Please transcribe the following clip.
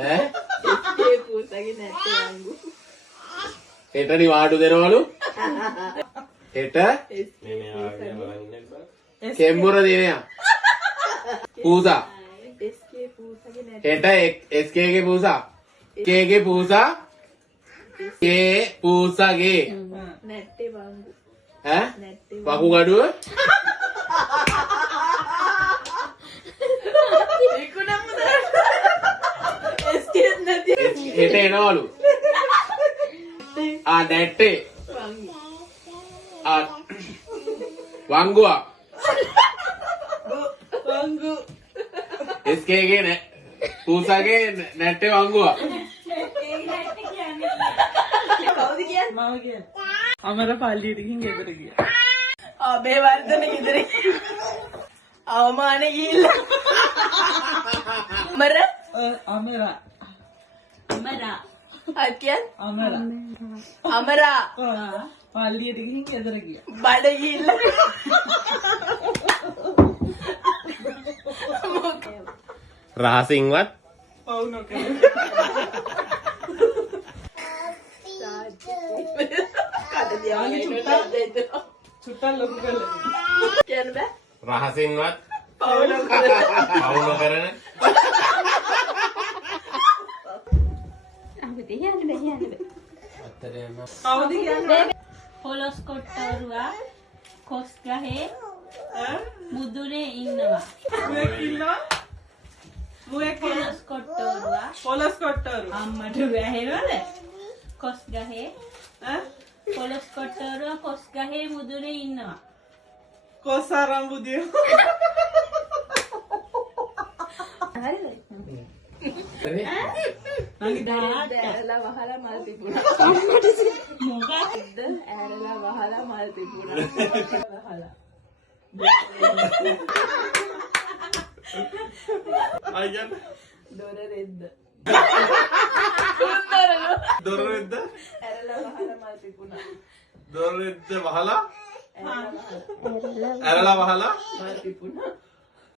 ඈ හෙටනි වාඩු දෙනවලු හෙට කෙම්බුර දිනයක් පූසා හෙට SKගේ පූසා Kගේ පූසා K පූසාගේ ඈ වකුගඩුව හෙට එනවලු නැට්ටේ වංගුවක් SKගේ පූසාගේ නැට්ටේ වංගුවක් අමර පල්ලියට ගිහින් ගෙදර ගියා. අබේ වර්ධන ගෙදර අවමාන ගිහිල්ලා. අමරා අකියන් අමරා අමරා පල්ලියට ගිහින් ගෙදර ගියා. බඩ ගිහිල්ලා. රහසින්වත් පවු නොකර. චුට්ටක් ලොකු කරලා. කියන්න බෑ. රහසින්වත් පවු නොකර. පවු නොකරන කවුද කියන්නේ? පොලොස් කොට්ටෝරුවා කොස් ගහේ මුදුනේ ඉන්නවා. මුවෙක් ඉන්නවා. මුවෙක් පොලොස් කොට්ටෝරුවා පොලස් කොට්ටරු. අම්මට වැහෙනවද? කොස් ගහේ ඈ පොලොස් කොට්ටෝරුවා කොස් ගහේ මුදුනේ ඉන්නවා. කොසාරම් බුදිය. ඇරලා වහලා මල් තිබුණා. මොකක්ද? ඇරලා වහලා මල් තිබුණා. වහලා. අයියන් දොර රෙද්ද. දොර රෙද්ද ඇරලා වහලා මල් තිබුණා. දොර රෙද්ද වහලා ඇරලා ඇරලා වහලා මල් තිබුණා.